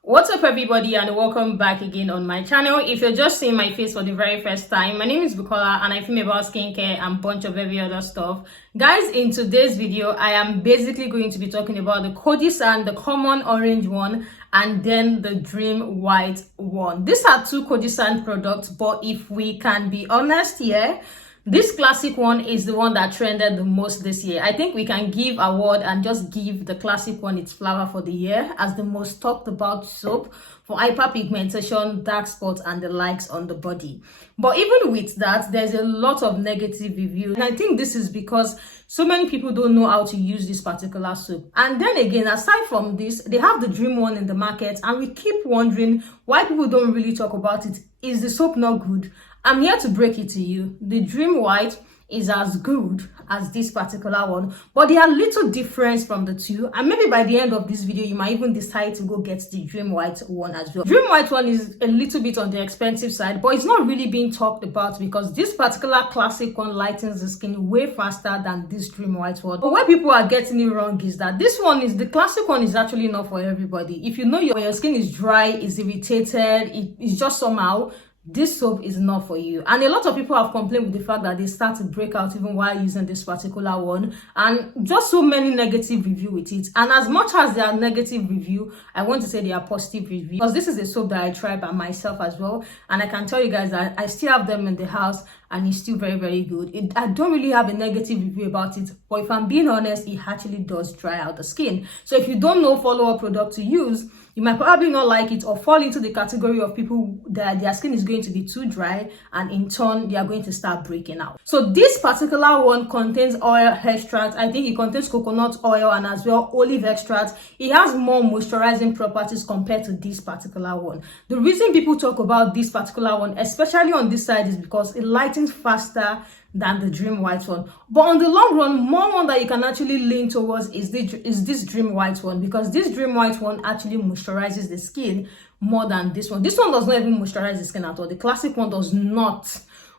What's up everybody, and welcome back again on my channel. If you're just seeing my face for the very first time, my name is Bukola and I film about skincare and bunch of every other stuff. Guys, in today's video I am basically going to be talking about the KOJIC, the common orange one, and then the dream white one. These are two KOJIC products, but if we can be honest here, this classic one is the one that trended the most this year. I think we can give award and just give the classic one its flower for the year as the most talked about soap for hyperpigmentation, dark spots, and the likes on the body. But even with that, there's a lot of negative reviews, and I think this is because so many people don't know how to use this particular soap. And then again, aside from this, they have the dream one in the market, and we keep wondering why people don't really talk about it. Is the soap not good? I'm here to break it to you. The Dream White is as good as this particular one, but there are little difference from the two, and maybe by the end of this video you might even decide to go get the Dream White one as well. Dream White one is a little bit on the expensive side, but it's not really being talked about because this particular classic one lightens the skin way faster than this Dream White one. But where people are getting it wrong is that the classic one is actually not for everybody. If you know your skin is dry, is irritated, it's just somehow, this soap is not for you. And a lot of people have complained with the fact that they start to break out even while using this particular one, and just so many negative reviews with it. And as much as there are negative reviews, I want to say they are positive reviews, because this is a soap that I tried by myself as well, and I can tell you guys that I still have them in the house and it's still very, very good. I don't really have a negative review about it, but if I'm being honest, it actually does dry out the skin. So if you don't know follow-up product to use, you might probably not like it or fall into the category of people that their skin is going to be too dry, and in turn they are going to start breaking out. So this particular one contains oil extract. I think it contains coconut oil and as well olive extract. It has more moisturizing properties compared to this particular one. The reason people talk about this particular one, especially on this side, is because it lightens faster than the Dream White one. But on the long run, more one that you can actually lean towards is this Dream White one, because this Dream White one actually moisturizes the skin more than this one. This one does not even moisturize the skin at all. The classic one does not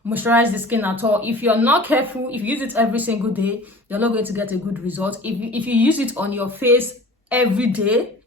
moisturize the skin at all. If you're not careful, if you use it every single day, you're not going to get a good result. If you use it on your face every day,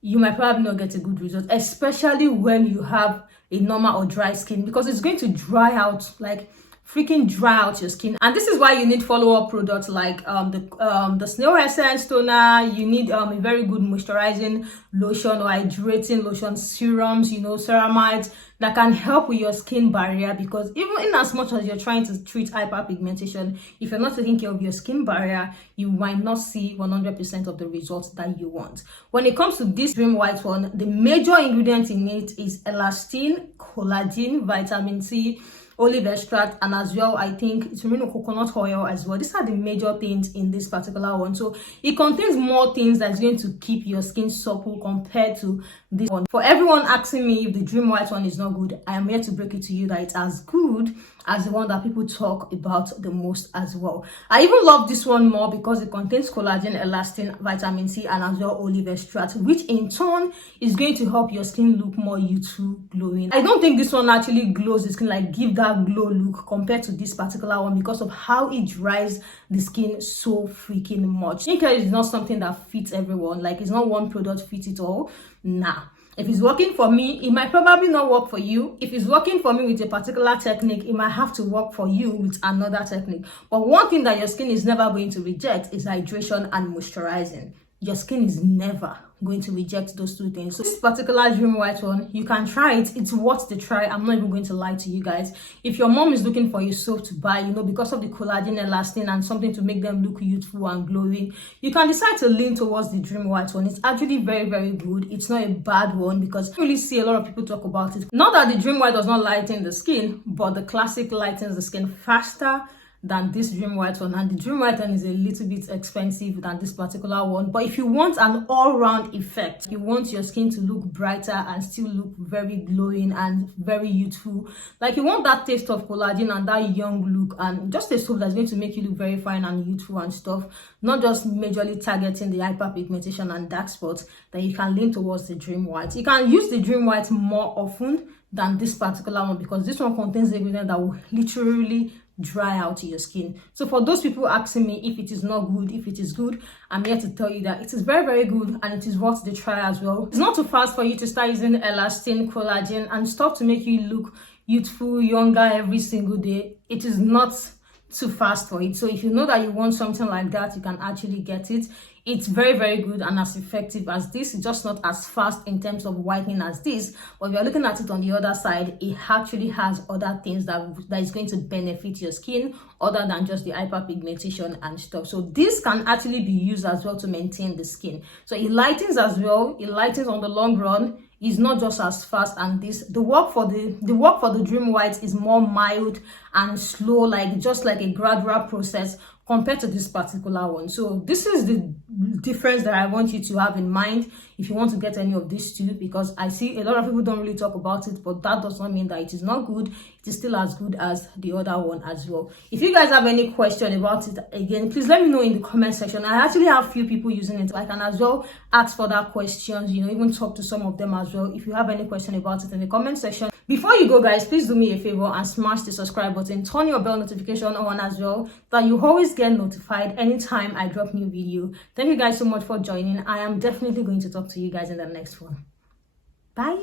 you might probably not get a good result, especially when you have a normal or dry skin, because it's going to dry out, like freaking dry out your skin. And this is why you need follow-up products like the snail essence toner. You need a very good moisturizing lotion or hydrating lotion, serums, ceramides that can help with your skin barrier, because even in as much as you're trying to treat hyperpigmentation, if you're not taking care of your skin barrier, you might not see 100% of the results that you want. When it comes to this Dream White one, the major ingredient in it is elastin, collagen, vitamin C, olive extract, and as well I think it's coconut oil as well. These are the major things in this particular one. So it contains more things that's going to keep your skin supple compared to this one. For everyone asking me if the Dream White one is not good, I am here to break it to you that it's as good as the one that people talk about the most as well. I even love this one more because it contains collagen, elastin, vitamin C, and as well olive extract, which in turn is going to help your skin look more youthful, glowing. I don't think this one actually glows the skin, like give that glow look compared to this particular one, because of how it dries the skin so freaking much. Skincare is not something that fits everyone. Like, it's not one product fits it all. Nah. If it's working for me, it might probably not work for you. If it's working for me with a particular technique, it might have to work for you with another technique. But one thing that your skin is never going to reject is hydration and moisturizing. Your skin is never going to reject those two things. So this particular Dream White one, you can try it. It's worth the try. I'm not even going to lie to you guys. If your mom is looking for a soap to buy, because of the collagen, elastin, and something to make them look youthful and glowing, you can decide to lean towards the Dream White one. It's actually very, very good. It's not a bad one, because I really see a lot of people talk about it. Not that the Dream White does not lighten the skin, but the classic lightens the skin faster than this Dream White one, and the Dream White one is a little bit expensive than this particular one. But if you want an all-round effect, you want your skin to look brighter and still look very glowing and very youthful, like you want that taste of collagen and that young look, and just a soap that's going to make you look very fine and youthful and stuff, not just majorly targeting the hyperpigmentation and dark spots, then you can lean towards the Dream White. You can use the Dream White more often than this particular one, because this one contains the ingredient that will literally dry out your skin. So for those people asking me if it is not good, if it is good, I'm here to tell you that it is very, very good, and it is worth the try as well. It's not too fast for you to start using elastin, collagen, and stuff to make you look youthful, younger every single day. It is not too fast for it. So if you know that you want something like that, you can actually get it. It's very, very good and as effective as this. It's just not as fast in terms of whitening as this, but if you're looking at it on the other side, it actually has other things that is going to benefit your skin other than just the hyperpigmentation and stuff. So this can actually be used as well to maintain the skin. So it lightens as well. It lightens on the long run. Is not just as fast, and this the work for the Dream White is more mild and slow, like just like a gradual process compared to this particular one. So this is the difference that I want you to have in mind if you want to get any of these two, because I see a lot of people don't really talk about it, but that does not mean that it is not good. It is still as good as the other one as well. If you guys have any question about it, again, please let me know in the comment section. I actually have few people using it. I can as well ask further questions, you know, even talk to some of them as well. If you have any question about it in the comment section. Before you go, guys, please do me a favor and smash the subscribe button, turn your bell notification on as well, so that you always get notified anytime I drop new video. Thank you guys so much for joining. I am definitely going to talk to you guys in the next one. Bye.